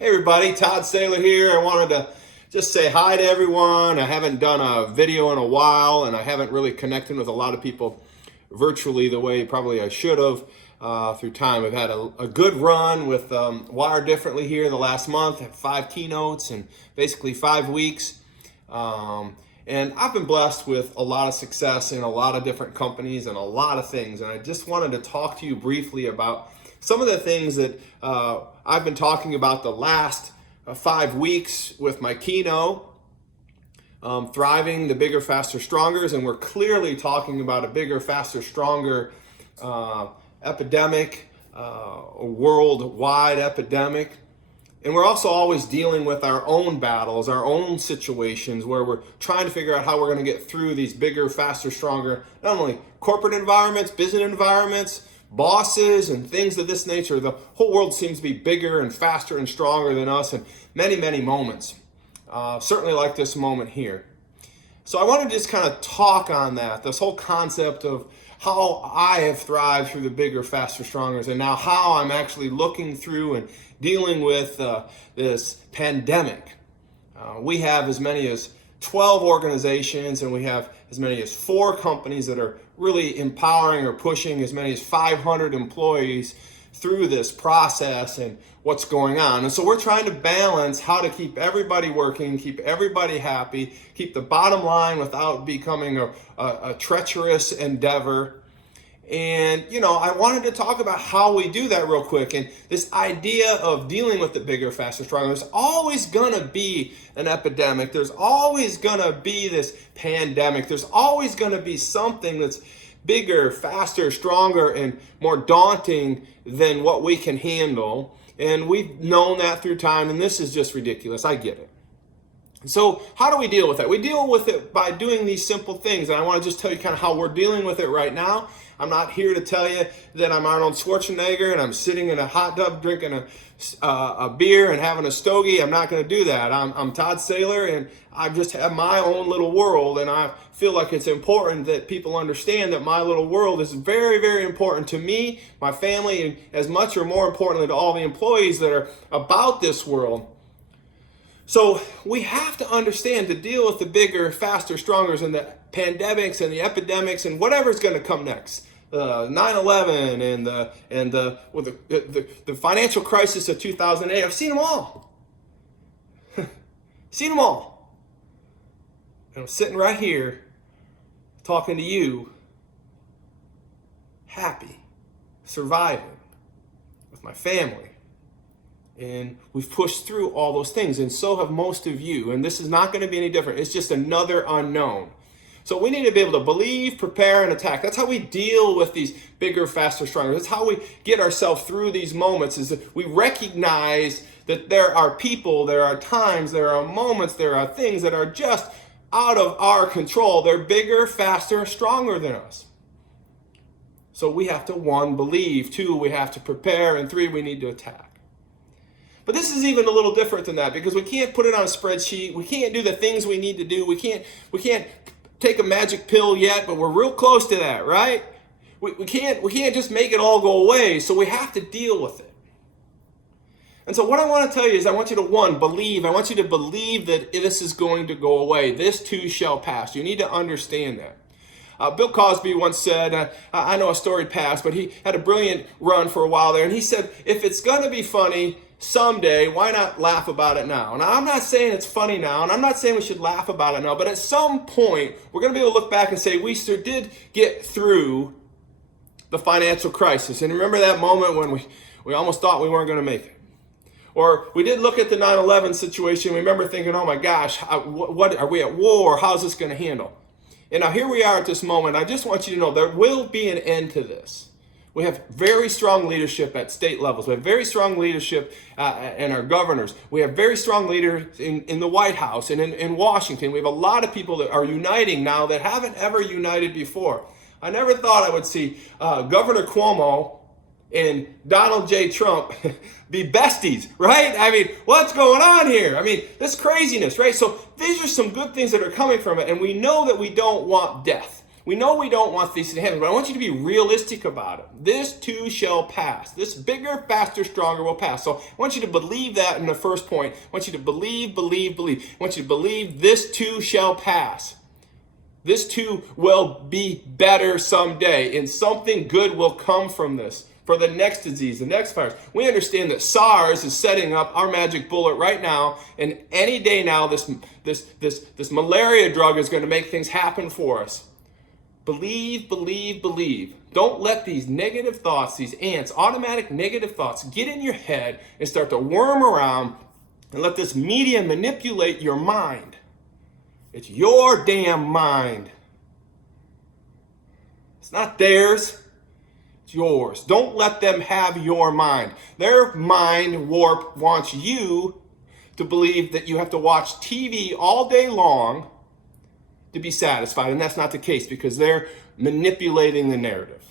Hey everybody, Todd Saylor here. I wanted to just say hi to everyone. I haven't done a video in a while, and I haven't really connected with a lot of people virtually the way probably I should have through time. I've had a good run with Wire Differently here in the last month. I had 5 keynotes in basically 5 weeks. And I've been blessed with a lot of success in a lot of different companies and a lot of things. And I just wanted to talk to you briefly about some of the things that I've been talking about the last 5 weeks with my keynote, Thriving the Bigger, Faster, Strongers. And we're clearly talking about a bigger, faster, stronger epidemic, a worldwide epidemic. And we're also always dealing with our own battles, our own situations where we're trying to figure out how we're going to get through these bigger, faster, stronger, not only corporate environments, business environments, bosses, and things of this nature. The whole world seems to be bigger and faster and stronger than us in many, many moments. Certainly like this moment here. So I want to just kind of talk on that, this whole concept of how I have thrived through the bigger, faster, strongers, and now how I'm actually looking through and dealing with this pandemic. We have as many as 12 organizations, and we have as many as 4 companies that are really empowering or pushing as many as 500 employees through this process and what's going on. And so we're trying to balance how to keep everybody working, keep everybody happy, keep the bottom line without becoming a treacherous endeavor. And, I wanted to talk about how we do that real quick. And this idea of dealing with the bigger, faster, stronger, there's always going to be an epidemic. There's always going to be this pandemic. There's always going to be something that's bigger, faster, stronger, and more daunting than what we can handle. And we've known that through time, and this is just ridiculous. I get it. So how do we deal with that? We deal with it by doing these simple things. And I want to just tell you kind of how we're dealing with it right now. I'm not here to tell you that I'm Arnold Schwarzenegger and I'm sitting in a hot tub drinking a beer and having a stogie. I'm not going to do that. I'm Todd Saylor, and I just have my own little world, and I feel like it's important that people understand that my little world is very, very important to me, my family, and as much or more importantly to all the employees that are about this world. So we have to understand to deal with the bigger, faster, strongers and the pandemics and the epidemics and whatever's going to come next. 9/11 and the financial crisis of 2008. I've seen them all. Seen them all. And I'm sitting right here talking to you, happy, surviving with my family. And we've pushed through all those things, and so have most of you. And this is not going to be any different. It's just another unknown. So we need to be able to believe, prepare, and attack. That's how we deal with these bigger, faster, stronger. That's how we get ourselves through these moments, is that we recognize that there are people, there are times, there are moments, there are things that are just out of our control. They're bigger, faster, stronger than us. So we have to, 1, believe, 2, we have to prepare, and 3, we need to attack. But this is even a little different than that, because we can't put it on a spreadsheet. We can't do the things we need to do. We can't take a magic pill yet, but we're real close to that, right? We can't just make it all go away, so we have to deal with it. And so what I want to tell you is I want you to, 1, believe. I want you to believe that this is going to go away. This too shall pass. You need to understand that. Bill Cosby once said, I know a storied past, but he had a brilliant run for a while there, and he said, if it's going to be funny someday, why not laugh about it now? Now, I'm not saying it's funny now, and I'm not saying we should laugh about it now, but at some point, we're going to be able to look back and say, we sure did get through the financial crisis. And remember that moment when we almost thought we weren't going to make it? Or we did look at the 9/11 situation. We remember thinking, oh my gosh, what are we at war? How's this going to handle? And now here we are at this moment. I just want you to know there will be an end to this. We have very strong leadership at state levels. We have very strong leadership in our governors. We have very strong leaders in the White House and in Washington. We have a lot of people that are uniting now that haven't ever united before. I never thought I would see Governor Cuomo and Donald J. Trump be besties, right? I mean, what's going on here? I mean, this craziness, right? So these are some good things that are coming from it, and we know that we don't want death. We know we don't want these to happen, but I want you to be realistic about it. This too shall pass. This bigger, faster, stronger will pass. So I want you to believe that in the first point. I want you to believe. I want you to believe this too shall pass. This too will be better someday, and something good will come from this. For the next disease, the next virus. We understand that SARS is setting up our magic bullet right now, and any day now, this malaria drug is going to make things happen for us. Believe. Don't let these negative thoughts, these ants, automatic negative thoughts, get in your head and start to worm around and let this media manipulate your mind. It's your damn mind. It's not theirs. It's yours. Don't let them have your mind. Their mind warp wants you to believe that you have to watch TV all day long to be satisfied, and that's not the case because they're manipulating the narrative.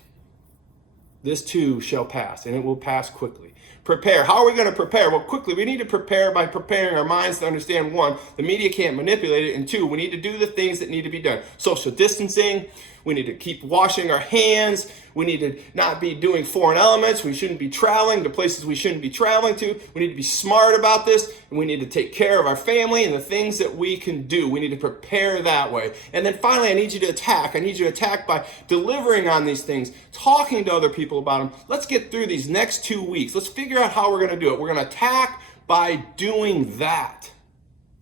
This too shall pass, and it will pass quickly. Prepare. How are we going to prepare? Well, quickly, we need to prepare by preparing our minds to understand, one, the media can't manipulate it, and two, we need to do the things that need to be done. Social distancing, we need to keep washing our hands, we need to not be doing foreign elements, we shouldn't be traveling to places we shouldn't be traveling to, we need to be smart about this, and we need to take care of our family and the things that we can do. We need to prepare that way. And then finally, I need you to attack. I need you to attack by delivering on these things, talking to other people about them. Let's get through these next 2 weeks. Let's figure out how we're going to do it. We're going to attack by doing that.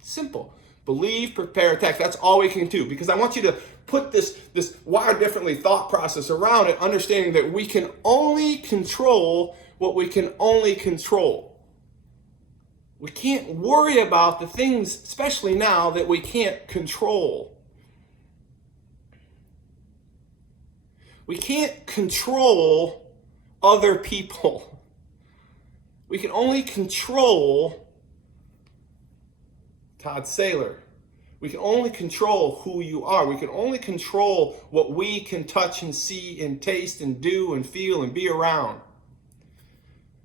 Simple. Believe, prepare, attack. That's all we can do, because I want you to put this wired differently thought process around it, understanding that we can only control what we can only control. We can't worry about the things, especially now, that we can't control. We can't control other people. We can only control Todd Saylor. We can only control who you are. We can only control what we can touch and see and taste and do and feel and be around.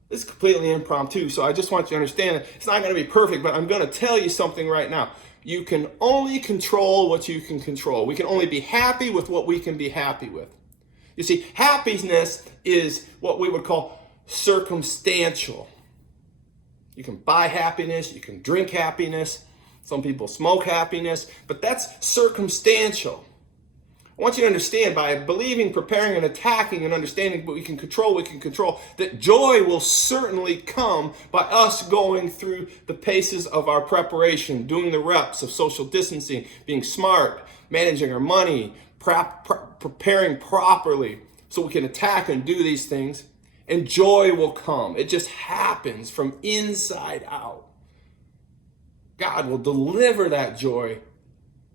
This is completely impromptu, so I just want you to understand that it's not going to be perfect, but I'm going to tell you something right now. You can only control what you can control. We can only be happy with what we can be happy with. You see, happiness is what we would call circumstantial. You can buy happiness, you can drink happiness. Some people smoke happiness, but that's circumstantial. I want you to understand, by believing, preparing, and attacking and understanding what we can control, that joy will certainly come by us going through the paces of our preparation, doing the reps of social distancing, being smart, managing our money, preparing properly so we can attack and do these things, and joy will come. It just happens from inside out. God will deliver that joy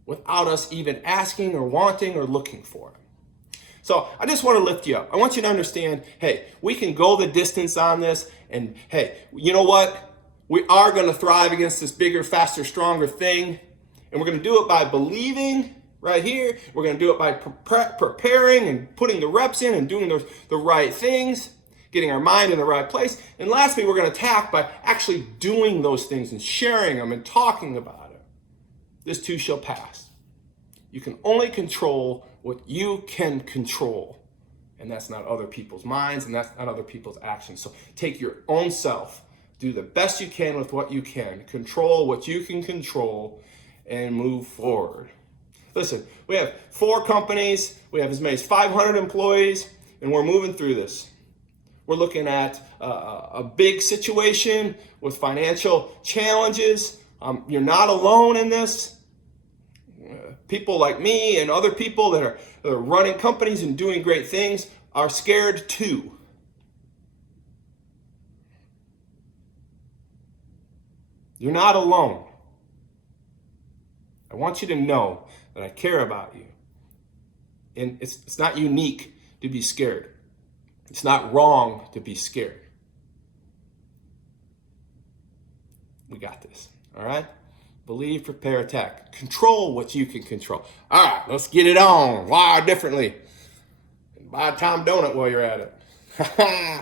without us even asking or wanting or looking for it. So I just want to lift you up. I want you to understand, hey, we can go the distance on this, and hey, you know what? We are going to thrive against this bigger, faster, stronger thing, and we're going to do it by believing right here. We're going to do it by preparing and putting the reps in and doing the right things, getting our mind in the right place. And lastly, we're going to attack by actually doing those things and sharing them and talking about it. This too shall pass. You can only control what you can control. And that's not other people's minds, and that's not other people's actions. So take your own self, do the best you can with what you can, control what you can control, and move forward. Listen, we have 4 companies, we have as many as 500 employees, and we're moving through this. We're looking at a big situation with financial challenges. You're not alone in this. People like me and other people that are running companies and doing great things are scared too. You're not alone. I want you to know that I care about you. And it's not unique to be scared. It's not wrong to be scared. We got this, all right? Believe, prepare, attack. Control what you can control. All right, let's get it on. Wire differently. And buy a Tom Donut while you're at it.